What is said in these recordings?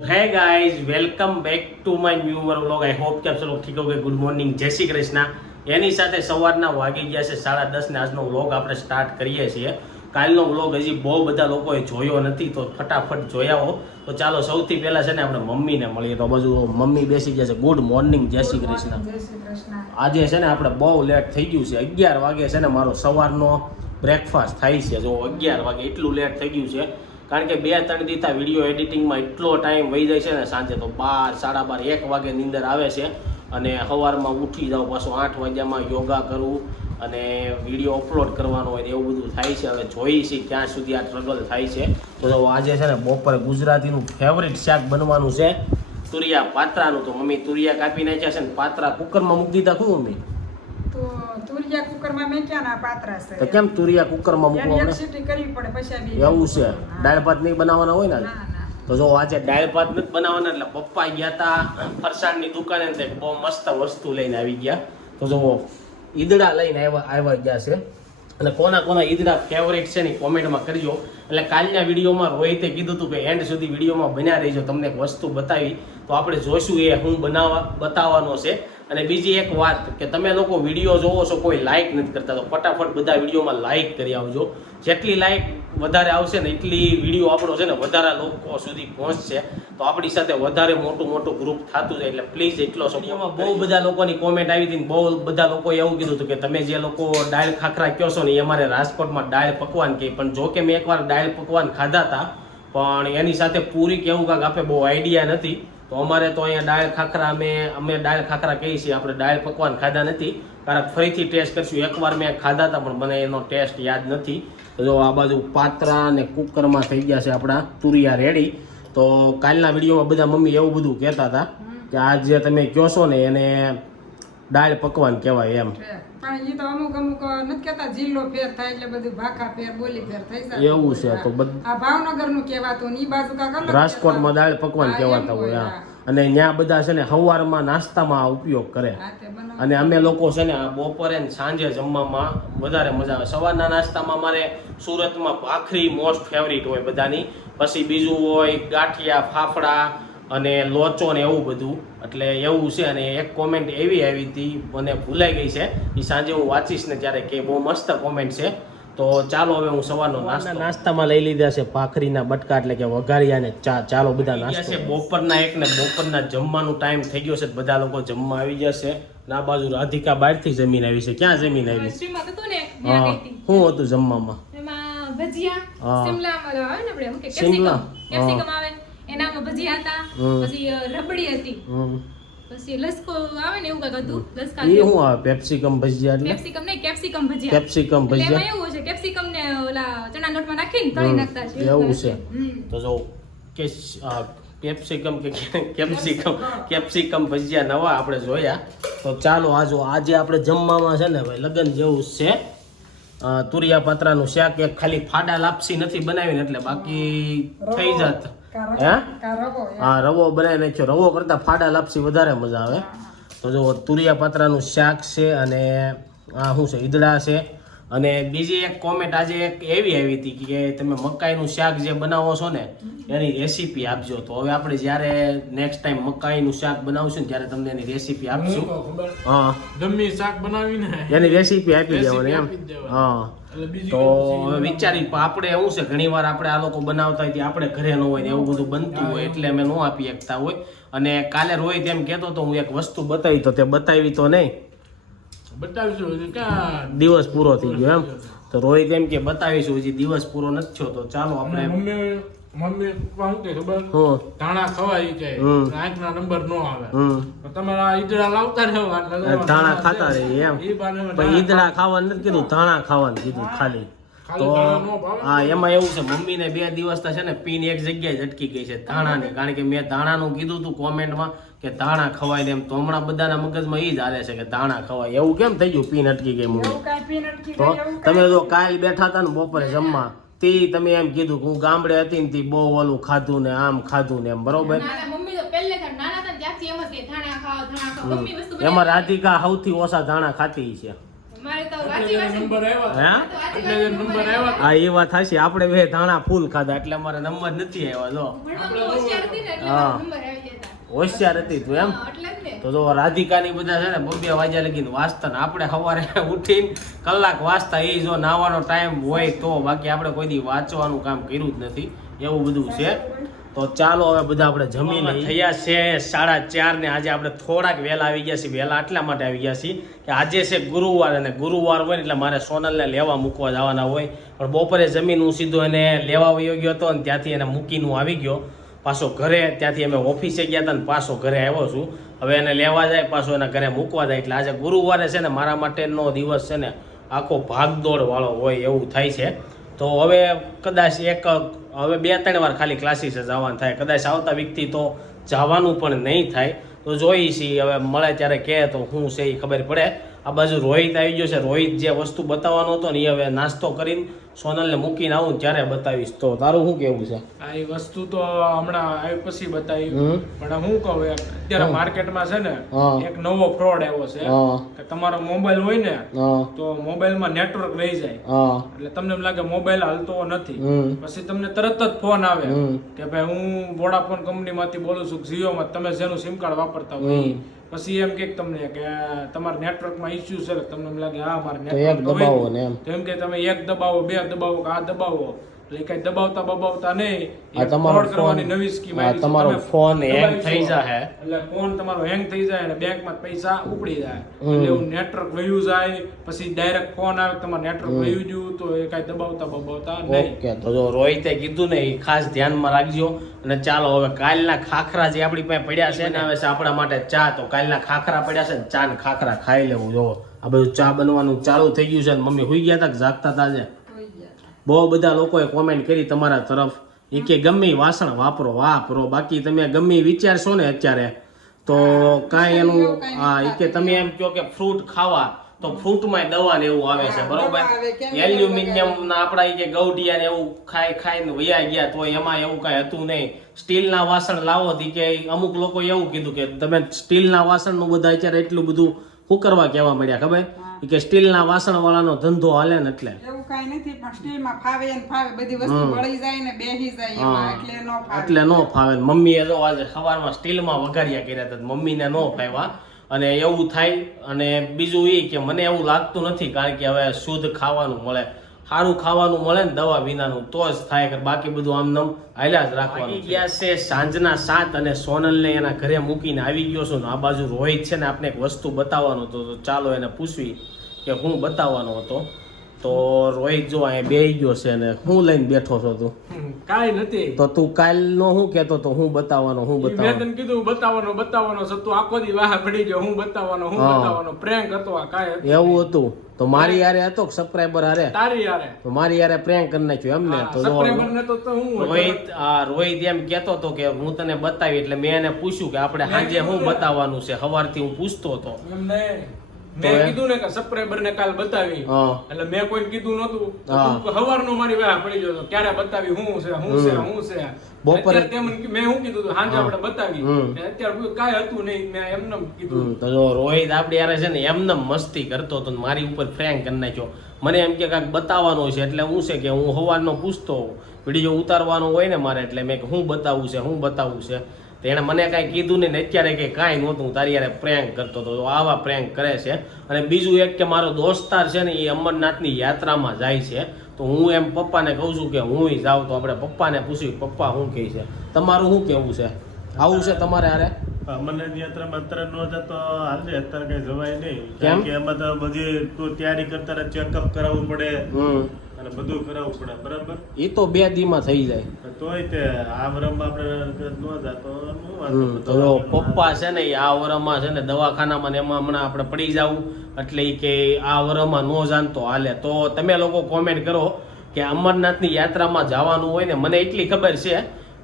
है guys welcome back to my new vlog I hope કે આપ સૌ ઠીક હોગે ગુડ મોર્નિંગ જય શ્રી કૃષ્ણ એની સાથે સવારના વાગી ગયા છે સાડા દસ ને આજનો વ્લોગ આપણે સ્ટાર્ટ કરીએ છીએ કાલનો વ્લોગ હજી બહુ બધા લોકોએ જોયો નથી તો ફટાફટ જોયા હો તો ચાલો સૌથી પહેલા છે ને આપણે મમ્મીને મળીએ તો બાજુ મમ્મી બેસી ગયા છે ગુડ મોર્નિંગ જય શ્રી કૃષ્ણ જય શ્રી કૃષ્ણ આજે છે ને આપણે બહુ લેટ થઈ ગયું છે અગિયાર વાગે છે ને મારો સવારનો બ્રેકફાસ્ટ થાય છે જો અગિયાર વાગે એટલું લેટ થઈ ગયું છે કારણ કે બે ત્રણ દીધા વીડિયો એડિટિંગમાં એટલો ટાઈમ વહી જાય છે ને સાંજે તો બાર, સાડા બાર, એક વાગે નીંદર આવે છે. અને સવારમાં ઉઠી જાઉં, પાછું આઠ વાગ્યામાં યોગા કરવું અને વીડિયો અપલોડ કરવાનો હોય એવું બધું થાય છે. હવે જોઈએ છીએ ક્યાં સુધી આ સ્ટ્રગલ થાય છે. તો આજે છે ને બપોરે ગુજરાતીનું ફેવરિટ શાક બનવાનું છે. તુરિયા પાત્રાનું. તો મમ્મી તુરિયા કાપી નાખ્યા છે ને પાત્રા કુકરમાં મૂકી દીધા ખું મમ્મી? તુરિયા કુકરમાં મેં ક્યાં ના પાત્રા છે. તો કેમ તુરિયા કુકરમાં મૂકવા એક સીટી કરવી પડે પછી એવું છે? દાળ ભાત નહીં બનાવવાના હોય ના તો જો આજે દાળ ભાત નથી બનાવવાના એટલે પપ્પા ગયા હતા ફરસાણની દુકાને તે બહુ મસ્ત વસ્તુ લઈને આવી ગયા. તો જો ઈદડા લઈને આવ્યા આવ્યા ગયા છે. અને કોના કોના ઈદડા ફેવરેટ છે ને કોમેન્ટમાં કરજો. એટલે કાલના વિડીયોમાં રોહિતે કીધું હતું કે એન્ડ સુધી વિડીયોમાં બન્યા રહીજો. તમને એક વસ્તુ બતાવી. તો આપણે જોઈશું એ હું બનાવવા બતાવવાનો છે. અને બીજી એક વાત કે તમે લોકો વીડિયો જોવો છો કોઈ લાઇક નથી કરતા તો ફટાફટ બધા વિડીયોમાં લાઇક કરી આવજો. જેટલી લાઇક વધારે આવશે ને એટલી વીડિયો આપણો છે ને વધારે લોકો સુધી પહોંચશે. તો આપણી સાથે વધારે મોટું મોટું ગ્રુપ થતું જાય એટલે પ્લીઝ એટલો વિડીયોમાં બહુ બધા લોકોની કોમેન્ટ આવી હતી બહુ બધા લોકોએ એવું કીધું હતું કે તમે જે લોકો ડાળ ખાખરા કહો છો ને એ અમારે રાજકોટમાં ડાળ પકવાન કહે. પણ જો કે મેં એકવાર ડાળ પકવાન ખાધા હતા પણ એની સાથે પૂરી કેવું કાંક આપે બહુ આઈડિયા નથી. તો અમારે તો અહીંયા દાળ ખાખરા અમે અમે દાળ ખાખરા કહીએ છીએ. આપણે દાળ પકવાન ખાધા નથી. કારણ ફરીથી ટેસ્ટ કરશું. એકવાર મેં ખાધા હતા પણ મને એનો ટેસ્ટ યાદ નથી. તો જો આ બાજુ પાત્રા અને કુકરમાં થઈ ગયા છે આપણા. તુરિયા રેડી તો કાલના વિડીયોમાં બધા મમ્મી એવું બધું કહેતા હતા કે આ જે તમે કહો છો ને એને દાળ પકવાન કહેવાય એમ. પણ એ તો અમુક અમુક નથી કેતા જિલ્લો ફેર થાય એટલે બધું ભાખા ફેર બોલી ફેર થઈ જાય. એવું છે તો આ ભાવનગરનું કહેવાતું ને બાજુ કાંક રાજકોટમાં દાળ પકવાન કહેવાતા હોય હા. અને ત્યાં બધા છે ને સવારમાં નાસ્તામાં ઉપયોગ કરે. અને અમે લોકો છે ને આ બપોરે ને સાંજે જમવામાં વધારે મજા આવે. સવારના નાસ્તામાં મારે સુરતમાં ભાખરી મોસ્ટ ફેવરિટ હોય બધાની. પછી બીજું હોય ગાંઠિયા ફાફડા અને લોચો ને એવું બધું. એટલે એવું છે અને એક કોમેન્ટ એવી આવી હતી મને ભૂલાઈ ગઈ છે. એ સાંજે હું વાંચીશ ને ત્યારે કે બહુ મસ્ત કોમેન્ટ છે. તો ચાલો હવે હું સવારનો નાસ્તો નાસ્તામાં લઈ લીધા છે ભાખરીના બટકા એટલે કે વઘારિયા ને ચા. ચાલો બધા નાસ્તો. છે બપોરના એક ને બપોરના જમવાનું ટાઈમ થઈ ગયો છે બધા લોકો જમવા આવી જશે. ના બાજુ રાધિકા બહારથી જમીન આવી છે. ક્યાં જમીન આવી? હા. શું હતું. જમવામાં? એમાં ભજીયા શિમલા આવે ને આપણે કેપ્સિકમ. કેપ્સિકમ આવે? ભજીયા હતા પછી રબડી હતી. પછી લસકો આવે ને એવું કંઈક હતું લસકા એ. શું આવે પેપ્સિકમ ભજીયા એટલે? કેપ્સિકમ નહીં કેપ્સિકમ ભજીયા. કેપ્સિકમ ભજીયા એમાં એવું છે કેપ્સિકમ ને ઓલા ચણા લોટમાં નાખીને તળી નાખતા છે. એવું છે. તો જો કે કેપ્સિકમ કે કેપ્સિકમ કેપ્સિકમ ભજીયા નવા આપણે જોયા. તો ચાલો આ જો આજે આપણે જમવામાં છે ને ભાઈ લગન જેવું છે. તુરિયા પાત્રાનું શાક એક ખાલી ફાડા લાપસી નથી બનાવીને એટલે બાકી થઈ જાત. હે. હા. રવો બનાવી નાખ્યો. રવો કરતાં ફાડા લાપસી વધારે મજા આવે. તો જો તુરિયા પાત્રાનું શાક છે અને આ શું છે ઈદડા છે. અને બીજી એક કોમેન્ટ આજે એક એવી આવી હતી કે તમે મકાઈનું શાક જે બનાવો છો ને એની રેસીપી આપજો. તો હવે આપણે જ્યારે નેક્સ્ટ ટાઈમ મકાઈનું શાક બનાવશું ને ત્યારે તમને એની રેસીપી આપશું. હા. ગમે શાક બનાવીને. એની રેસીપી આપી દેવાની એમ. હા. તો વિચારી પણ આપણે એવું છે ઘણી વાર આપણે આ લોકો બનાવતા હોય આપણે ઘરે ન હોય એવું બધું બનતું હોય એટલે અમે ન આપી શકતા હોય. અને કાલે રોહિત એમ કહેતો તો હું એક વસ્તુ બતાવી તો તે બતાવી તો નહીં. બતાવીશું દિવસ પૂરો થઈ ગયો એમ. તો રોહિત એમ કે બતાવીશું હજી દિવસ પૂરો નથી થયો તો ચાલો આપણે મમ્મી ને શું કે ખબર? ધાણા નંબર નો આવે. હમ. તો તમારે આ ઈદડા લાવતા રહેવા ધાણા ખાતા રહીએ એમ. પણ ઈદડા ખાવાનું નથી કીધું ધાણા ખાવાનું કીધું ખાલી. તો ખાલી ધાણા નો ભાવે? હા એમાં એવું છે મમ્મીને બે દિવસ છે ને પીન એક જગ્યાએ અટકી ગઈ છે ધાણાની. કારણ કે મેં ધાણાનું કીધું હતું કોમેન્ટમાં કે ધાણા ખવાય ને એમ. તો હમણાં બધાના મગજમાં એ જ હાલે છે કે ધાણા ખવાય. એવું કેમ થઈ ગયું? પીન અટકી ગઈ મમ્મી. તમે જો કાલ બેઠા હતા ને બપોરે જમવા તે તમે એમ કીધું કે હું ગામડે હતી ને તે બહુ ઓલું ખાધું ને આમ ખાધું ને એમ બરોબર? એમ રાધિકા સૌથી ઓછા ધાણા ખાતી છે. હા? એ વાત થાશી આપણે બે ધાણા ફૂલ ખાધા એટલે અમારે નંબર નથી આવ્યા જો. હા. હોશિયાર હતી તું એમ? તો જો રાધિકાની બધા છે ને બબે વાગ્યા લગીને વાંચતા આપણે સવારે ઉઠીને કલાક વાંચતા એ જો નાવાનો ટાઈમ હોય તો બાકી આપણે કોઈ દી વાંચવાનું કામ કર્યું જ નથી. એવું બધું છે. તો ચાલો હવે બધા આપણે જમીને થયા છે સાડા ચાર ને આજે આપણે થોડાક વહેલા આવી ગયા છીએ. વહેલા એટલા માટે આવી ગયા છીએ કે આજે છે ગુરુવાર અને ગુરુવાર હોય એટલે મારે સોનલને લેવા મૂકવા જવાના હોય. પણ બપોરે જમીન હું સીધો એને લેવા વયો હતો અને ત્યાંથી એને મૂકીને આવી ગયો. પાછો ઘરે, ત્યાંથી અમે ઓફિસે ગયા હતા ને પાછો ઘરે આવ્યો છું. હવે એને લેવા જાય, પાછો એના ઘરે મૂકવા જાય. એટલે આજે ગુરુવારે છે ને મારા માટેનો દિવસ છે ને આખો ભાગદોડ વાળો હોય એવું થાય છે. તો હવે કદાચ એક, હવે બે, ત્રણ વાર ખાલી ક્લાસીસે જવાનું થાય. કદાચ આવતા વીકથી તો જવાનું પણ નહીં થાય. તો જોઈ છીએ હવે મળે ત્યારે કહે તો હું છે એ ખબર પડે. આ બાજુ રોહિત આવી ગયો છે. રોહિત જે વસ્તુ બતાવવાનો હતો ને એ હવે નાસ્તો કરીને સોનલને મૂકીને આવું ત્યારે બતાવીશ. તો તારું શું કેવું છે? આ એ વસ્તુ તો હમણાં આવી પછી બતાવી. પણ હું કહું અત્યારે માર્કેટમાં છે ને એક નવો ફ્રોડ આવ્યો છે. કે તમારો મોબાઈલ હોય ને તો મોબાઈલમાં નેટવર્ક રહી જાય. એટલે તમને એમ લાગે મોબાઈલ હાલતો નથી. પછી તમને તરત જ ફોન આવે કે ભાઈ હું વોડાફોન કંપનીમાંથી બોલું છું જીઓમાં તમે જેનું સિમ કાર્ડ વાપરતા હોય. પછી એમ કે તમને કે તમારા નેટવર્કમાં ઇસ્યુ છે તમને એમ લાગે હા મારે નેટવર્ક દબાવો ને તો એમ કે તમે એક દબાવો બે દબાવો કે આ દબાવો. એટલે કઈ દબાવતા બબાવતા નહીં. તમારો કરવાની નવી સ્કીમ આવી તમારો ફોન હેંગ થઈ જાય એટલે ફોન તમારો હેંગ થઈ જાય અને બેંકમાં પૈસા ઉપડી જાય. એટલે હું નેટવર્ક વયું જાય પછી ડાયરેક્ટ ફોન આવે તમારે નેટવર્ક વયું ગયું તો એ કઈ દબાવતા બબાવતા નહીં. ઓકે તો જો રોહિતે કીધું ને એ ખાસ ધ્યાનમાં રાખજો. અને ચાલો હવે કાલના ખાખરા જે આપણી પાસે પડ્યા છે ને હવે આપણા માટે ચા. તો કાલના ખાખરા પડ્યા છે ને ચા ને ખાખરા ખાઈ લેવું. જો આ બધું ચા બનવાનું ચાલુ થઈ ગયું છે ને મમ્મી હુઈ ગયા હતા કે જાગતા હતા બહુ બધા લોકોએ કોમેન્ટ કરી તમારા તરફ. એ કે ગમે વાસણ વાપરો વાપરો. બાકી તમે ગમે વિચારશો ને અત્યારે તો કાંઈ એનું હા એ કે તમે એમ કહો કે ફ્રૂટ ખાવા તો ફ્રૂટમાં દવા ને એવું આવે છે બરોબર? એલ્યુમિનિયમ ના આપણા કે ગૌઢિયા ને એવું ખાઈ ખાઈને વયા ગયા તો એમાં એવું કાંઈ હતું નહીં. સ્ટીલના વાસણ લાવો થી કે અમુક લોકો એવું કીધું કે તમે સ્ટીલના વાસણનું બધા અત્યારે એટલું બધું શું કરવા કહેવા મળ્યા ખબર? કે સ્ટીલના વાસણ વાળાનો ધંધો હાલે ને એટલે. એવું કાંઈ નથી પણ સ્ટીલમાં ફાવે ને ફાવે. બધી વસ્તુ બળી જાય ને બેહી જાય એમાં એટલે નો ફાવે. એટલે નો ફાવે. મમ્મી મમ્મીએ તો આજે સવારમાં સ્ટીલમાં વઘારિયા કર્યા હતા મમ્મીને નો ફાવ્યા અને એવું થાય અને બીજું એ કે મને એવું લાગતું નથી કારણ કે હવે શુદ્ધ ખાવાનું મળે. સારું ખાવાનું મળે ને દવા વિનાનું તો જ થાય કે બાકી બધું આમ નમ હાલ્યા જ રાખવાનું ગયા છે સાંજના સાત અને સોનલને એના ઘરે મૂકીને આવી ગયો છું ને આ બાજુ રોહિત છે ને આપણે એક વસ્તુ બતાવવાનો હતો તો ચાલો એને પૂછવી કે હું બતાવવાનો હતો. તો રોહિત જો અહીંયા બેહી ગયો છે ને હું લઈને બેઠો છો તું? કાઈ નથી. તો તું કાલનો હું કેતો તો હું બતાવવાનો હું બતાવવાનો મેં તને કીધું બતાવવાનો બતાવવાનો છે તું આખો દી વાહ પડી ગયો હું બતાવવાનો હું બતાવવાનો પ્રેન્ક હતો આ કાઈ એવું હતું. તો મારી યારે હતો કે સબસ્ક્રાઇબર હારે? તારી યારે તો મારી યારે પ્રેન્ક કરી નાખ્યો એમ ને તો સબસ્ક્રાઇબર ને તો તો હું રોહિત આ રોહિત એમ કેતો તો કે હું તને બતાવી એટલે મેં એને પૂછ્યું કે આપણે સાંજે હું બતાવવાનું છે સવારથી હું પૂછતો હતો. એમ નહીં. મેં કીધું ને કે સબસ્ક્રાઇબર ને કાલ બતાવી. એટલે મેં કોઈ કીધું નતું હા. હવારનો મારી વાહ પડી ગયો ક્યારે બતાવી? હું છે હું છે હું છે? બપોરે- મેં શું કીધું હતું સાંજે હા. આપણે બતાવી. અત્યારે કોઈ હતું નહીં. મેં એમને કીધું. તો જો રોહિત આપડે યારે છે ને એમને મસ્તી કરતો હતો મારી ઉપર ફ્રેન્ક કરી નાખ્યો. મને એમ કે કાંઈક બતાવવાનું છે એટલે હું છે કે હું સવારનો પૂછતો વીડિયો ઉતારવાનો હોય ને મારે એટલે મેં હું બતાવવું છે હું બતાવું છે. તો એણે મને કાંઈ કીધું નહીં ને અત્યારે કે કાંઈ નહોતું. હું તારી યારે પ્રેન્ક કરતો હતો. તો આવા પ્રેન્ક કરે છે. અને બીજું એક કે મારો દોસ્તાર છે ને એ અમરનાથની યાત્રામાં જાય છે. તો હું એમ પપ્પાને કહું છું કે હું જાઉં તો આપણે પપ્પાને પૂછ્યું પપ્પા શું કહે છે? તમારું શું કહેવું છે? આવું છે તમારે હારે? અમરનાથ યાત્રામાં અત્યારે નો તો હાલે અત્યારે કઈ જવાય નહીં. કેમ? કે એમાં તો બધી તું તૈયારી કરતા ચેકઅપ કરાવવું પડે. અને બધું કરાવવું પડે બરાબર? એ તો બે દીમાં થઈ જાય. તોય તે આ વરમ આપણે ન જાતો તો પપ્પા છે ને આ વરમાં છે ને દવાખાનામાં ને એમાં હમણાં આપણે પડી જવું. એટલે કે આ વરમાં ન જાણતો હાલે. તો તમે લોકો કોમેન્ટ કરો કે અમરનાથની યાત્રામાં જવાનું હોય ને મને એટલી ખબર છે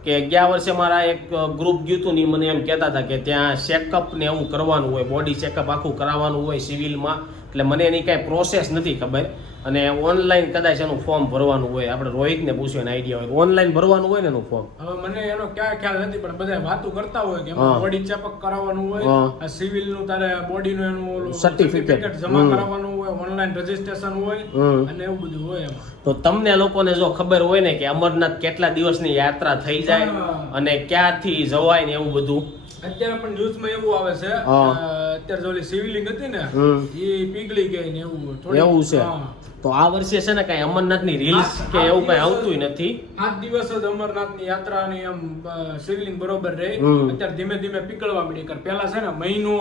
કે ગયા વર્ષે મારા એક ગ્રુપ ગયું હતું ને એ મને એમ કહેતા હતા કે ત્યાં ચેકઅપ ને એવું કરવાનું હોય બોડી ચેકઅપ આખું કરાવવાનું હોય સિવિલમાં એટલે મને એની કાંઈ પ્રોસેસ નથી ખબર. અને ઓનલાઈન કદાચ એનું ફોર્મ ભરવાનું હોય આપણે રોહિતને પૂછ્યું એને આઈડિયા હોય ઓનલાઈન ભરવાનું હોય ને એનું ફોર્મ હવે મને એનો ક્યાં ખ્યાલ નથી પણ બધા વાતો કરતા હોય કે બોડી ચેકઅપ કરાવવાનું હોય આ સિવિલનું તારે બોડી નું એનું certificate. જમા કરાવવાનું હોય ઓનલાઈન રજીસ્ટ્રેશન હોય અને એવું બધું હોય એમાં. તો તમને લોકોને જો ખબર હોય ને કે અમરનાથ કેટલા દિવસની યાત્રા થઈ જાય. અને ક્યાંથી જવાય ને એવું બધું? અત્યારે પણ ન્યૂઝમાં એવું આવે છે અત્યારે જો ઓલી સિવિલિંગ હતી ને એ પીગળી ગઈ ને એવું એવું છે. તો આ વર્ષે છે ને કઈ અમરનાથની રીલ્સ કે એવું કઈ આવતું નથી? આઠ દિવસ જ અમરનાથની યાત્રાની એમ શિવલિંગ બરોબર રહે. અત્યારે ધીમે ધીમે પીકળવા મળી કર પેલા છે ને મહિનો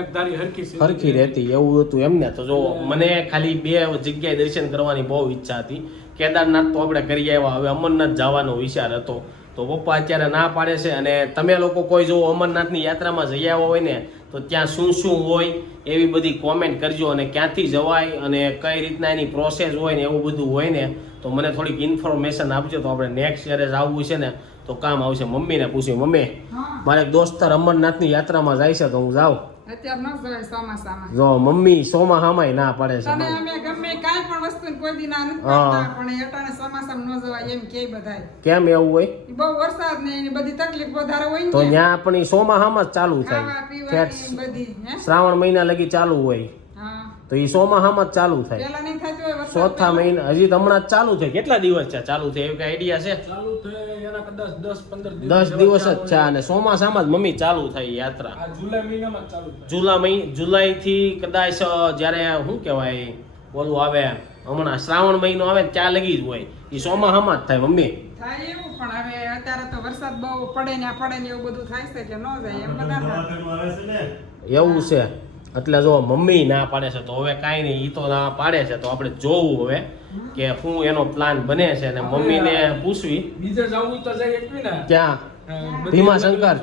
એક ધારી હરખી હરખી રહેતી. એવું હતું એમને તો જો મને ખાલી બે જગ્યાએ દર્શન કરવાની બહુ ઈચ્છા હતી. કેદારનાથ તો આપણે કરી આવ્યા. હવે અમરનાથ જવાનો વિચાર હતો. તો પપ્પા અત્યારે ના પાડે છે અને તમે લોકો કોઈ જો અમરનાથની યાત્રામાં જઈ આવ્યા હોય ને તો ત્યાં શું શું હોય એવી બધી કોમેન્ટ કરજો અને ક્યાંથી જવાય અને કઈ રીતના એની પ્રોસેસ હોય ને એવું બધું હોય ને તો મને થોડીક ઇન્ફોર્મેશન આપજો. તો આપણે નેક્સ્ટ યરે જ આવવું છે ને તો કામ આવશે. મમ્મીને પૂછ્યું મમ્મી મારે દોસ્તર અમરનાથની યાત્રામાં જાય છે તો હું જાઉં. જો મમ્મી સોમાં હામાય ના પડે છે અમે ગમે કાઈ પણ વસ્તુ કોઈ દી ના પણ એ અટાણે ચોમાસામાં ન જવાય એમ કે બધાય. કેમ એવું હોય? બહુ વરસાદ ને એની બધી તકલીફ વધારે હોય તો ત્યાં પણ સોમા સોમાં હામાં જ ચાલુ થાય. બધી શ્રાવણ મહિના લગી ચાલુ હોય. તો ઈ સોમાં હામાં જ ચાલુ થાય. પેલા નહીં થતું હોય વરસાદ ચોથા મહિના હજી હમણાં ચાલુ થાય કેટલા દિવસ છે ચાલુ થાય એવું કઈ આઈડિયા છે? ચાલુ થાય એના કદાચ દસ દિવસ જ છે અને ચોમાસામાં જ મમ્મી ચાલુ થાય યાત્રા. જુલાઈ મહિનામાં જ ચાલુ થાય. જુલા મહિ જુલાઈ થી કદાચ જ્યારે શું કહેવાય ઓલું આવે હમણાં શ્રાવણ મહિનો આવે ત્યાં લગી જ હોય. ઈ સોમાં હામાં જ થાય મમ્મી. થાય એવું પણ હવે અત્યારે તો વરસાદ બહુ પડે ને પડે ને એવું બધું થાય છે કે ન જાય એમ બધા થાય. દવાખાનું આવે છે ને. એવું છે. એટલે જો મમ્મી ના પાડે છે તો હવે કાંઈ નહીં ઈ તો ના પાડે છે તો આપણે જોવું હવે કે શું એનો પ્લાન બને છે અને મમ્મીને પૂછવી. બીજે જવું તો જાય એકવી ને ક્યાં? ભીમાશંકર.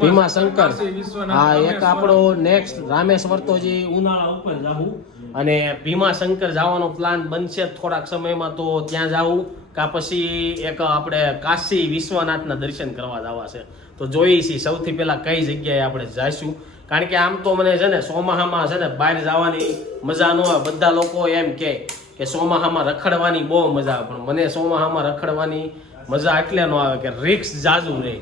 ભીમાશંકર હા એક આપણો નેક્સ્ટ રામેશ્વર તો જે ઉનાળા ઉપર જાવું. અને ભીમાશંકર જવાનો પ્લાન બનશે થોડાક સમયમાં તો ત્યાં જાવું. કા પછી એક આપણે કાશી વિશ્વનાથના દર્શન કરવા જવા છે. તો જોઈએ છીએ સૌથી પહેલા કઈ જગ્યાએ આપણે જઈશું કારણ કે આમ તો મને છે ને સોમાહામાં છે ને બહાર જવાની મજા ન આવે. બધા લોકો એમ કહે કે સોમાહામાં રખડવાની બહુ મજા આવે. પણ મને સોમાહામાં રખડવાની મજા એટલે ન આવે કે રિક્સ જાજુ રહે.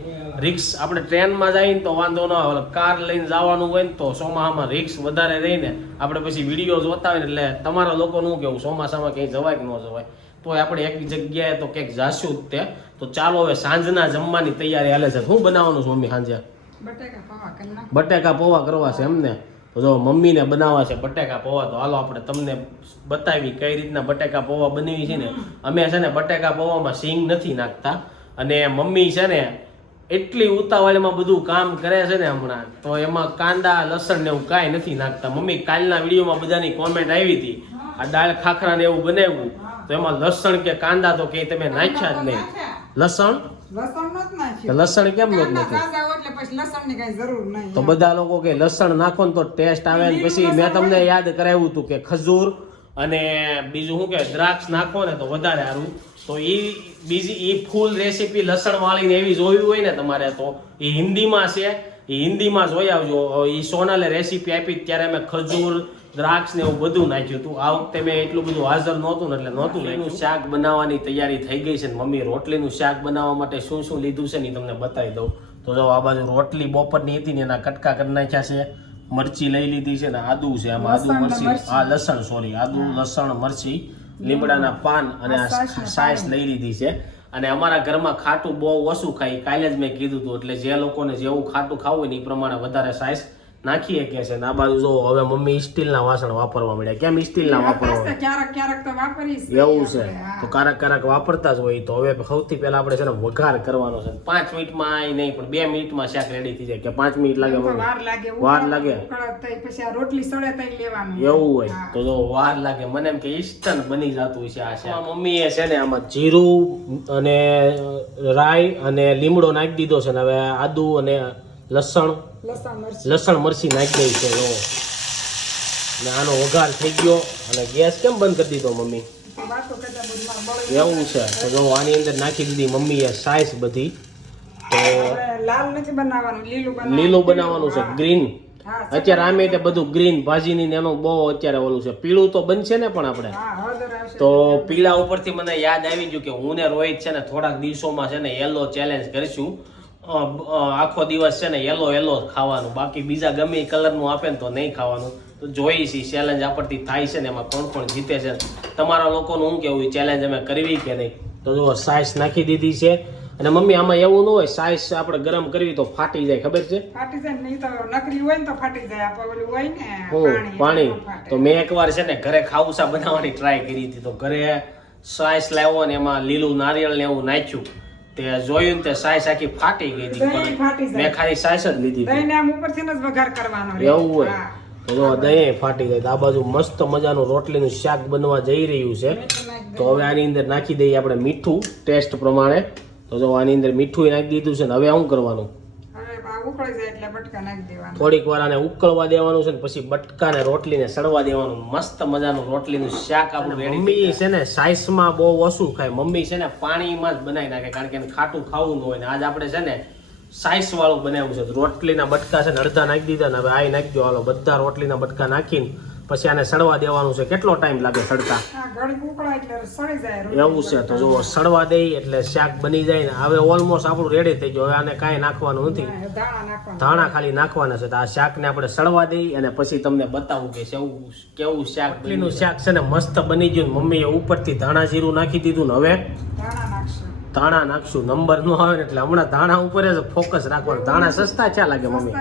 રિક્સ આપણે ટ્રેનમાં જઈએ ને તો વાંધો ન આવે. કાર લઈને જવાનું હોય ને તો સોમાહામાં રિક્સ વધારે રહીને આપણે પછી વીડિયો જોતા હોય ને એટલે તમારા લોકોનું કેવું? ચોમાસામાં ક્યાંય જવાય કે ન જવાય? તો આપણે એક જગ્યાએ તો ક્યાંક જાશું જ તે તો ચાલો હવે સાંજના જમવાની તૈયારી હાલે છે. શું બનાવવાનું સ્વામી સાંજે? બટેકા પૌવા કરવા છે એમને. તો જો મમ્મીને બનાવવા છે બટેકા પૌવા તો હાલો આપણે તમને બતાવી કઈ રીતના બટેકા પૌવા બનાવી છે ને. અમે છે ને બટેકા પૌવામાં સિંગ નથી નાખતા. અને મમ્મી છે ને એટલી ઉતાવળમાં બધું કામ કરે છે ને હમણાં. તો એમાં કાંદા લસણ ને એવું કાંઈ નથી નાખતા. મમ્મી કાલના વિડીયોમાં બધાની કોમેન્ટ આવી હતી. આ દાળ ખાખરા ને એવું બનાવ્યું. તો એમાં લસણ કે કાંદા તો કે તમે નાખ્યા જ નહીં. લસણ? લસણ કેમ નથી જરૂર નહીં. તો બધા લોકો કે લસણ નાખો ને તો ટેસ્ટ આવે ને પછી મેં તમને યાદ કરાવ્યું હતું કે ખજૂર અને બીજું શું કે દ્રાક્ષ નાખો ને તો વધારે સારું. તો એ બીજી એ ફૂલ રેસીપી લસણ વાળી ને એવી જોવી હોય ને તમારે તો એ હિન્દીમાં છે. એ હિન્દીમાં જોઈ આવજો. એ સોનાલે રેસીપી આપી ત્યારે મેં ખજૂર દ્રાક્ષ ને એવું બધું નાખ્યું હતું. આ વખતે મેં એટલું બધું હાજર નહોતું ને એટલે નહોતું એનું શાક બનાવવાની તૈયારી થઈ ગઈ છે ને મમ્મી રોટલીનું શાક બનાવવા માટે શું શું લીધું છે ને તમને બતાવી દઉં. તો જો આ બાજુ રોટલી બપોરની હતી ને એના કટકા કરી નાખ્યા છે. મરચી લઈ લીધી છે ને આદુ છે. આમાં આદુ મરચી. આ હા લસણ સોરી આદુ લસણ મરચી લીમડાના પાન અને સાઈસ લઈ લીધી છે. અને અમારા ઘરમાં ખાટું બહુ ઓછું ખાઈ કાલે જ મેં કીધું હતું. એટલે જે લોકોને જેવું ખાટું ખાવું હોય ને એ પ્રમાણે વધારે સાઈસ નાખીએ કે છે ને આ બાજુ જો હવે મમ્મી સ્ટીલના વાસણ વાપરવા મળ્યા. કેમ સ્ટીલના વાપરવા ક્યારેક ક્યારેક તો વાપરીશ. એવું છે. તો કારક કારક વાપરતા જ હોય તો હવે સૌથી પહેલા આપણે છે ને વઘાર કરવાનો છે. પાંચ મિનિટમાં આય નહીં પણ બે મિનિટમાં શાક રેડી થઈ જાય. કે પાંચ મિનિટ લાગે વાર લાગે વાર લાગે. પછી આ રોટલી સળે તઈ લેવાનું. એવું હોય. તો જો વાર લાગે. મને એમ કે ઇન્સ્ટન્ટ બની જતું છે આ શાક. મમ્મીએ છે ને આમાં જીરું અને રાઈ અને લીમડો નાખી દીધો છે ને હવે આદુ અને લસણ. લસણ મરસી નાખી છે જો ને આનો વઘાર થઈ ગયો અને ગેસ કેમ બંધ કરી દીધો મમ્મી? એવું છે. તો જો આની અંદર નાખી દીધી મમ્મીએ સાઈઝ બધી. તો લાલ નથી બનાવવાનું લીલું બનાવવાનું. લીલું બનાવવાનું છે ગ્રીન અત્યારે આમે એટલે બધું ગ્રીન ભાજીની ને એનું બહુ અત્યારે ઓલું છે. પીળું તો બનશે ને પણ આપણે? તો પીળા ઉપરથી મને યાદ આવી ગયું કે હું ને રોહિત છે ને થોડાક દિવસોમાં છે ને યલો ચેલેન્જ કરીશું. આખો દિવસ છે ને યલો યલો ખાવાનું. બાકી બીજા ગમે કલરનું આપે ને તો નહીં ખાવાનું. તો જોઈ છે ચેલેન્જ આપણથી થાય છે ને એમાં કોણ કોણ જીતે છે. તમારા લોકોનું શું કેવું ચેલેન્જ અમે કરવી કે નહીં? તો જુઓ સાઈસ નાખી દીધી છે. અને મમ્મી આમાં એવું ન હોય સાઈસ આપણે ગરમ કરવી તો ફાટી જાય ખબર છે? ફાટી જાય નહીં તો નકરી હોય ને તો ફાટી જાય. આપણે હોય ને હું પાણી તો મેં એકવાર છે ને ઘરે ખાઉસા બનાવવાની ટ્રાય કરી હતી. તો ઘરે સાઈસ લાવ્યો ને એમાં લીલું નારિયેળ ને એવું નાખ્યું. તે જોયું તે સાઈસ આખી ફાટી ગઈ હતી. મેં ખાલી સાઈસ જ લીધી દહીં આમ ઉપરથી જ વઘાર કરવાનો એવું હોય. તો દહીં ફાટી ગઈ આ બાજુ મસ્ત મજાનું રોટલીનું શાક બનવા જઈ રહ્યું છે. તો હવે આની અંદર નાખી દઈએ આપણે મીઠું ટેસ્ટ પ્રમાણે. તો જો આની અંદર મીઠું નાખી દીધું છે ને હવે શું કરવાનું? ઉકળી જાય એટલે બટકા નાખી દેવાના. થોડીક વાર આને ઉકળવા દેવાનું છે ને પછી બટકાને રોટલીને સડવા દેવાનું. મસ્ત મજાનું રોટલીનું શાક આપણું મમ્મી છે ને સાઈસમાં બહુ ઓછું ખાય. મમ્મી છે ને પાણીમાં જ બનાવી નાખે કારણ કે એને ખાટું ખાવું ન હોય ને. આજ આપણે છે ને સાઈસ વાળું બનાવ્યું છે. રોટલીના બટકા છે ને અડધા નાખી દીધા ને હવે આ નાખી દો હાલો બધા રોટલીના બટકા નાખીને પછી આને સડવા દેવાનું છે. કેટલો ટાઈમ લાગે સડતા એવું છે. તો જો સડવા દઈ એટલે શાક બની જાય ને. હવે ઓલમોસ્ટ આપણું રેડી થઈ ગયું. હવે આને કાંઈ નાખવાનું નથી. ધાણા ખાલી નાખવાના છે. તો આ શાકને આપણે સડવા દઈ અને પછી તમને બતાવું કે કેવું કેવું શાક રોટલીનું શાક છે ને મસ્ત બની ગયું મમ્મીએ ઉપરથી ધાણા જીરું નાખી દીધું ને હવે? ધાણા નાખશું નંબર નો આવે એટલે હમણાં ધાણા ઉપર જ ફોકસ રાખવાનું. ધાણા સસ્તા ક્યાં લાગે મમ્મી?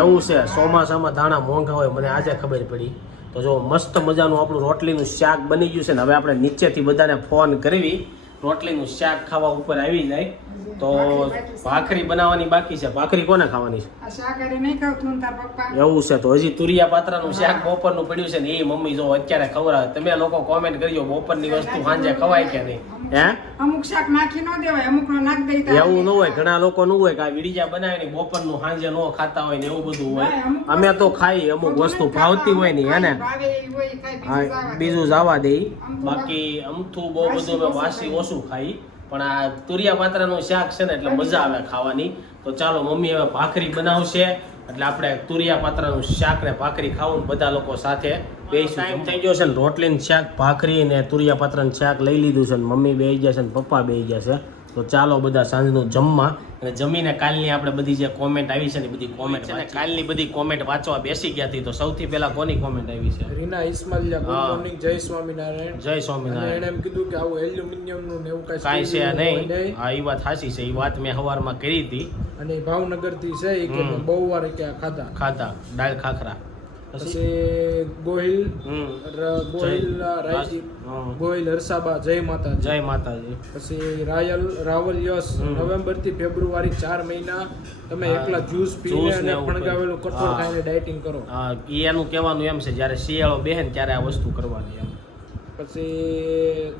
એવું છે ચોમાસામાં ધાણા મોંઘા હોય મને આજે ખબર પડી. તો જો મસ્ત મજાનું આપણું રોટલીનું શાક બની ગયું છે ને હવે આપણે નીચેથી બધાને ફોન કરવી. રોટલીનું શાક ખાવા ઉપર આવી જાય. તો ભાખરી બનાવવાની બાકી છે. ભાખરી કોને ખાવાની છે? ને એવું છે તો હજી તુરિયા પાત્રાનું શાક બપોરનું પડ્યું છે ને એ મમ્મી જો અત્યારે ખવડાવે. તમે લોકો કોમેન્ટ કરજો બપોરની વસ્તુ સાંજે ખવાય કે નહીં? હે? અમુક શાક નાખી ન દેવાય અમુક નો નાખ દઈ એવું ન હોય ઘણા લોકો નું હોય કે આ વિડીજા બનાવીને બપોરનું સાંજે ન ખાતા હોય ને એવું બધું હોય. અમે તો ખાઈ અમુક વસ્તુ ભાવતી હોય ને કાંઈ બીજું જ જવા દે. બાકી અમથું બહુ બધું અમે વાસી ઓછું ખાઈ. પણ આ તુરિયા પાત્રાનું શાક છે ને એટલે મજા આવે ખાવાની. તો ચાલો મમ્મી હવે ભાખરી બનાવશે. એટલે આપણે તુરિયા પાત્રાનું શાક ને ભાખરી ખાવું ને બધા લોકો સાથે ટાઈમ થઈ ગયો છે ને રોટલી ને શાક ભાખરી ને તુરિયા પાત્રાનું શાક લઈ લીધું છે ને મમ્મી બે ગયા છે ને પપ્પા બે ગયા છે તો ચાલો બધા સાંજનું જમવા અને જમીને કાલની આપણે બધી જે કોમેન્ટ આવી છે ને બધી કોમેન્ટ છે કાલની બધી કોમેન્ટ વાંચવા બેસી ગયા હતી તો સૌથી પહેલા કોની કોમેન્ટ આવી છે? રીના ઇસ્માલિયા ગુડ મોર્નિંગ જય સ્વામિનારાયણ. જય સ્વામિનારાયણ. એણે એમ કીધું કે આવું એલ્યુમિનિયમનું એવું કાંઈ કાઈ છે નહીં. નહીં. હા એ વાત સાચી છે એ વાત મેં સવારમાં કરી હતી. અને ભાવનગરથી છે એ કે બહુ વાર કે ખાધા. ખાધા દાળ ખાખરા. પછી ગોહિલ ગોહિલ રાયજી. ગોહિલ હરસાબા જય માતા જય માતાજી. પછી રાયલ રાવલ યશ હમ. નવેમ્બરથી ફેબ્રુઆરી ચાર મહિના તમે એકલા જ્યુસ પીને અને ફણગાવેલું કઠોળ ખાઈને ડાયટિંગ કરો. હા એનું કહેવાનું એમ છે જ્યારે શિયાળો બેહે ને ત્યારે આ વસ્તુ કરવાની એમ. પછી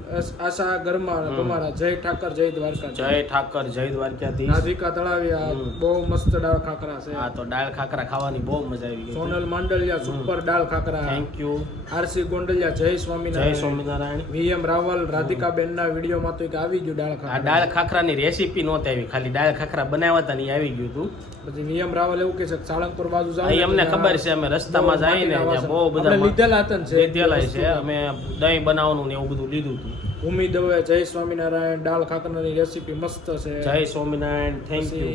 આશા ગરમા તમારા જય ઠાકર જય દ્વારકા જય ઠાકર જય દ્વારકાધીશ. રાધિકા તળાવિયા બહુ મસ્ત દાળ ખાખરા છે. હા તો દાળ ખાખરા ખાવાની બહુ મજા આવી સોનલ માંડલિયા સુપર દાળ khakhra. Thank you R C Gondaliya જય જય સ્વામિનારાયણ. સ્વામિનારાયણ વીએમ રાવલ રાધિકા બેન ના વિડીયોમાં તો એક આવી ગયું દાળ ખાખરા. દાળ ખાખરાની રેસીપી નહોતી આવી. ખાલી દાળ ખાખરા બનાવ્યા હતા ને આવી ગયું હતું. પછી વીએમ રાવલ એવું કે છે સાળંગપુર બાજુ જાવ અમને ખબર છે અમે રસ્તામાં જઈને ને બહુ બધા લીધેલા હતા છે લીધેલા છે અમે દહીં બનાવવાનું ને એવું બધું લીધું હતું. ભૂમિ દવે જય સ્વામિનારાયણ દાળ ખાખરાની રેસીપી મસ્ત છે. જય સ્વામિનારાયણ થેન્ક યુ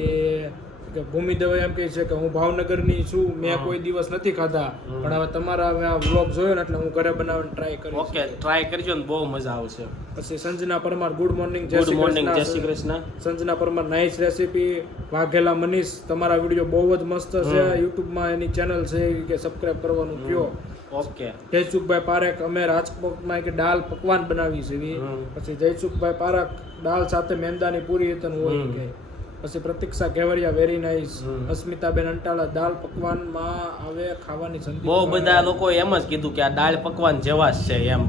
કે ભૂમિ દવે એમ કહે છે કે હું ભાવનગરની છું મેં કોઈ દિવસ નથી ખાધા. પણ હવે તમારા હવે આ વ્લોગ જોયો ને એટલે હું ઘરે બનાવવાની ટ્રાય કરીશ. ઓકે ટ્રાય કરજો ને બહુ મજા આવશે. પછી સંજના પરમાર ગુડ મોર્નિંગ જય શ્રી મોર્નિંગ જય શ્રી કૃષ્ણ. સંજના પરમાર નાઇસ રેસીપી વાઘેલા મનીષ તમારા વીડિયો બહુ જ મસ્ત છે. યુટ્યુબમાં એની ચેનલ છે કે સબસ્ક્રાઇબ કરવાનું કયો. ઓકે. જયસુખભાઈ પારેખ અમે રાજકોટમાં એક દાળ પકવાન બનાવી છે. પછી જયસુખભાઈ પારેખ દાળ સાથે મેંદાની પૂરી હતું હોય કે. પછી પ્રતિક્ષા કેવડિયા વેરી નાઇસ. અસ્મિતાબેન અંટાળા દાળ પકવાનમાં આવે ખાવાની સંધિ બહુ બધા લોકો એમ જ કીધું કે આ દાળ પકવાન જેવા જ છે એમ.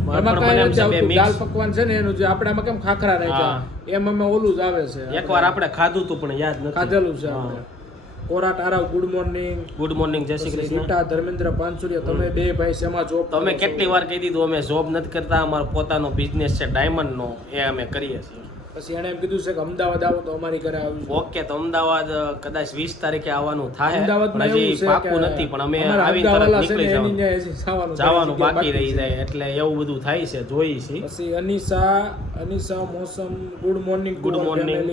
છે દાળ પકવાન છે ને એનું જે આપણે કેમ ખાખરા રાખ્યા? એમ અમે ઓલું જ આવે છે. એકવાર આપણે ખાધું હતું પણ યાદ નથી. ખાધેલું છે આપણે. Korat Aarav good morning good morning જય શ્રી કૃષ્ણ. રીટા ધર્મેન્દ્ર પાનસુરિયા તમે બે ભાઈ શેમાં જોબ તમે કેટલી વાર કહી દીધું અમે જોબ નથી કરતા અમારો પોતાનો બિઝનેસ છે ડાયમંડ નો એ અમે કરીએ છીએ. પછી એણે એમ કીધું છે કે અમદાવાદ આવો તો અમારી ઘરે આવજો ઓકે તો અમદાવાદ કદાચ વીસ તારીખે આવવાનું થાય હજી પાકું નથી પણ અમે આવી તરત નીકળી જવાનું. જવાનું બાકી રહી જાય એટલે એવું બધું થાય છે જોઈ છે. પછી અનિશા અનિશા મોસમ good morning good morning.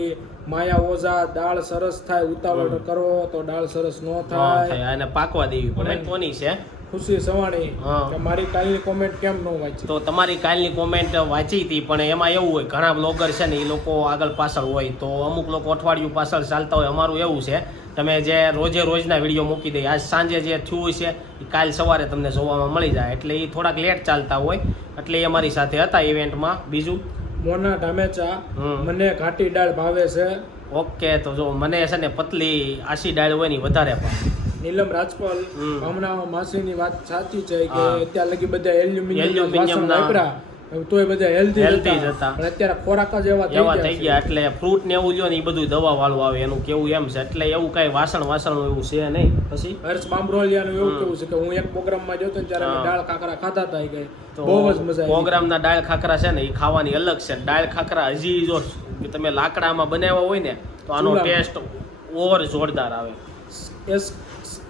Maya Oza દાળ સરસ થાય ઉતાવળ કરો તો દાળ સરસ ન થાય. અને પાકવા દેવી પડે. કોની છે? ખુશી સવાણી. કે મારી કાલની કોમેન્ટ કેમ ન વાંચી? તો તમારી કાલની કોમેન્ટ વાંચી હતી પણ એમાં એવું હોય ઘણા બ્લોગર છે ને એ લોકો આગળ પાછળ હોય તો અમુક લોકો અઠવાડિયું પાછળ ચાલતા હોય અમારું એવું છે તમે જે રોજે રોજના વીડિયો મૂકી દઈએ આજ સાંજે જે થયું છે એ કાલ સવારે તમને જોવામાં મળી જાય એટલે એ થોડાક લેટ ચાલતા હોય એટલે એ અમારી સાથે હતા ઇવેન્ટમાં બીજું? મોના ટામેચા. મને ઘાટી દાળ ભાવે છે. ઓકે તો જો મને છે ને પતલી આશી ડાળ હોય ને વધારે પણ નીલમ રાજપાલ હમણાં હમણાં માસીની વાત સાચી છે કે. અત્યાર લગી બધા એલ્યુમિનિયમ Aluminium વાપરા. તોય બધા હેલ્ધી હેલ્ધી જ હતા. પણ અત્યારે ખોરાક જ એવા એવા થઈ ગયા. એટલે ફ્રૂટ ને એવું લ્યો ને એ બધું દવા વાળું આવે. એનું કેવું એમ છે. એટલે એવું કઈ વાસણ વાસણ એવું છે નહીં. પછી? હર્ષ બામરોલિયાનું એવું કેવું છે કે હું એક પ્રોગ્રામમાં જતો ને ત્યારે દાળ કાકરા ખાતા હતા કે બહુ જ મજા પ્રોગ્રામના દાળ ખાખરા છે ને એ ખાવાની અલગ છે. દાળ ખાખરા હજી જો તમે લાકડામાં બનાવ્યા હોય ને તો આનો ટેસ્ટ ઓવર જોરદાર આવે. S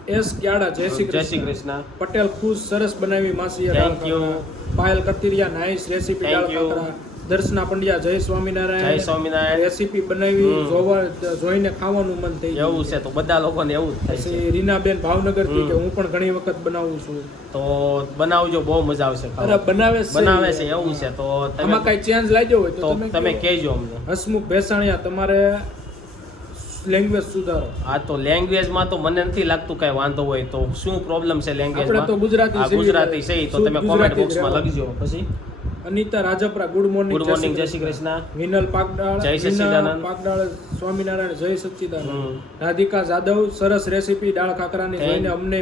S Kyada? જય શ્રી કૃષ્ણ. પટેલ ખુશ સરસ બનાવી માસી thank you. Payal Katiriya nice recipe દાળ કાકરા દર્શના પંડ્યા જય જય સ્વામિનારાયણ. સ્વામિનારાયણ રેસીપી બનાવી જોવા જોઈને ખાવાનું મન થઈ એવું છે તો બધા લોકોને એવું જ થાય છે. રીનાબેન ભાવનગરથી કે હું પણ ઘણી વખત બનાવું છું. તો બનાવજો બહુ મજા આવશે અરે બનાવે છે. બનાવે છે એવું છે. તો તમે કઈ ચેન્જ લાગ્યો હોય તો તમે કહો. કહેજો અમને. હસમુખ ભેસાણિયા તમારે લેંગ્વેજ સુધારો. આ તો લેંગ્વેજમાં તો મને નથી લાગતું કઈ વાંધો હોય તો. શું પ્રોબ્લેમ છે લેંગ્વેજમાં તો ગુજરાતી ગુજરાતી છે તો તમે કોમેન્ટ બોક્સમાં લખજો પછી? Anita Rajpara good morning good morning જય શ્રી કૃષ્ણ. વિનલ પાકડાળ જય સચ્ચિદાનંદ. પાકડાળ સ્વામિનારાયણ જય સચ્ચિદાનંદ રાધિકા જાદવ સરસ રેસીપી દાળ કાકરાની જોઈને અમને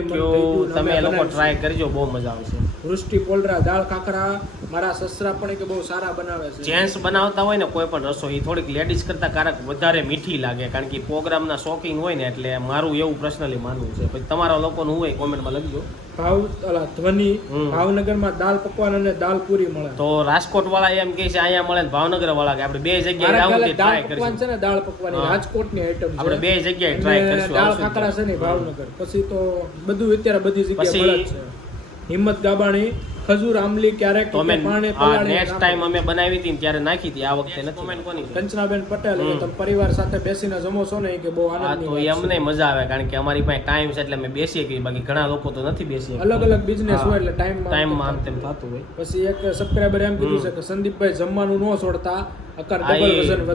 તમે લોકો ટ્રાય કરજો બહુ મજા આવશે. વૃષ્ટિ પોલરા દાળ કાકરા મારા સસરા પણ કે બહુ સારા બનાવે છે. જેન્ટ્સ બનાવતા હોય ને કોઈ પણ રસોઈ એ થોડીક લેડીઝ કરતા કારક વધારે મીઠી લાગે કારણ કે પ્રોગ્રામના શોખીન હોય ને એટલે મારું એવું પર્સનલી માનવું છે. પછી તમારા લોકોનું હોય કોમેન્ટમાં લખજો. ભાવ અલા ધ્વનિ. ભાવનગરમાં દાળ પકવાન અને દાલ પૂરી મળે. તો રાજકોટ વાળા એમ કહે છે અહીંયા મળે ભાવનગર વાળા કે આપણે બે જગ્યાએ ખ્યાલે તે ટ્રાય પકવાન કરીશું છે ને દાળ પકવાન રાજકોટની રાજકોટની આઈટમ આપણે બે જગ્યાએ ટ્રાય કરશું દાળ ખાખરા છે ને ભાવનગર. પછી તો બધું અત્યારે બધી જગ્યાએ મળે છે. હિંમત ગાબાણી ખજૂર આંબલી ક્યારેક તો અમે પાણી હા પલાળીને નેક્સ્ટ ટાઈમ અમે બનાવી હતી ત્યારે નાખી હતી આ વખતે નથી કોમેન્ટ કોની? કંચનાબેન પટેલ. તમે પરિવાર સાથે બેસીને જમો છો ને એ કે બહુ આનંદ આનંદની તો અમને મજા આવે કારણ કે અમારી પાસે ટાઈમ છે એટલે અમે બેસીએ કે બાકી ઘણા લોકો તો નથી બેસી અલગ અલગ બિઝનેસ હોય એટલે ટાઈમ ટાઈમ આમ તેમ થતું હોય. પછી એક સબસ્ક્રાઇબર એમ કીધું છે કે સંદીપભાઈ જમવાનું ન છોડતા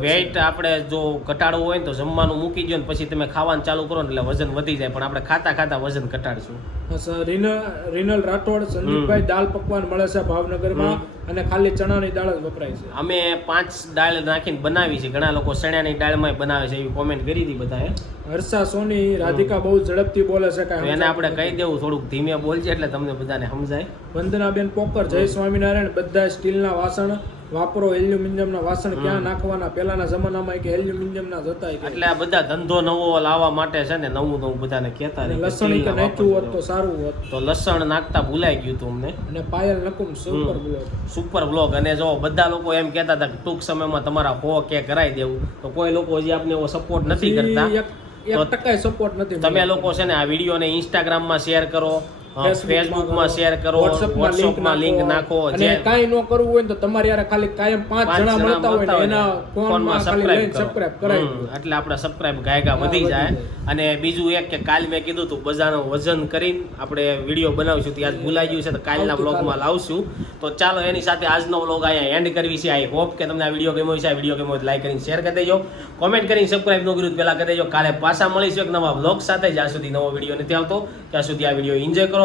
વેઇટ આપણે જો ઘટાડવું હોય ને તો જમવાનું મૂકી દો ને પછી તમે ખાવાનું ચાલુ કરો ને એટલે વજન વધી જાય. પણ આપણે ખાતા ખાતા વજન ઘટાડશું. રિનલ રીન- રીનલ રાઠોડ સંદીપભાઈ દાલ પકવાન મળે છે ભાવનગરમાં. અને ખાલી ચણાની દાળ જ વપરાય છે. અમે પાંચ દાળ નાખીને બનાવી છે. ઘણા લોકો ચણાની દાળમાં બનાવે છે એવી કોમેન્ટ કરી હતી બધાએ. હર્ષા સોની રાધિકા બહુ ઝડપથી બોલે છે કાંઈ એને આપણે કહી દેવું થોડુંક ધીમે બોલજે એટલે તમને બધાને સમજાય. વંદનાબેન પોકર જય સ્વામિનારાયણ બધા સ્ટીલના વાસણ વાપરો એલ્યુમિનિયમના વાસણ ક્યાં નાખવાના? પહેલાના જમાનામાં કે એલ્યુમિનિયમના જતા એટલે આ બધા ધંધો નવો લાવવા માટે છે ને નવું નવું બધાને કહેતા રહે લસણ કે નાખ્યું હોત તો સારું હોત. તો લસણ નાખતા ભૂલાઈ ગયું તું અમને. અને Payal Nakum super. Blog super blog અને જો બધા લોકો એમ કહેતા હતા કે ટૂંક સમયમાં તમારા હો કે કરાવી દેવું તો કોઈ લોકો હજી આપને એવો સપોર્ટ નથી કરતા. સપોર્ટ નથી તમે લોકો છે ને આ વિડીયોને ઇન્સ્ટાગ્રામમાં શેર કરો. ફેસબુકમાં શેર કરો વોટ્સઅપમાં લિંક નાખો. અને જે કાંઈ ન કરવું હોય તો તમારે યાર ખાલી કાયમ પાંચ જણા મળતા હોય એના ફોનમાં ખાલી સબસ્ક્રાઇબ કરો. કરાવી એટલે આપણા સબસ્ક્રાઇબ ગાયગા વધી જાય. અને બીજું એક કે કાલ મેં કીધું હતું બજારનું વજન કરીને આપણે વીડિયો બનાવીશું. ત્યાં ભૂલાઈ ગયું છે તો કાલના. બ્લોગમાં લાવશું. તો ચાલો એની સાથે આજનો બ્લોગ અહીંયા એન્ડ કરવી છે. આઈ હોપ કે તમને આ વીડિયો ગમ્યો છે આ વીડિયો ગમ્યો લાઈક કરીને શેર કરી દેજો. કોમેન્ટ કરીને સબસ્ક્રાઇબ નો કર્યું પહેલાં કરી દેજો. કાલે પાછા મળીશું એક નવા બ્લોગ સાથે. જ્યાં સુધી નવો વીડિયો નથી આવતો ત્યાં સુધી આ વીડિયો એન્જોય કરો.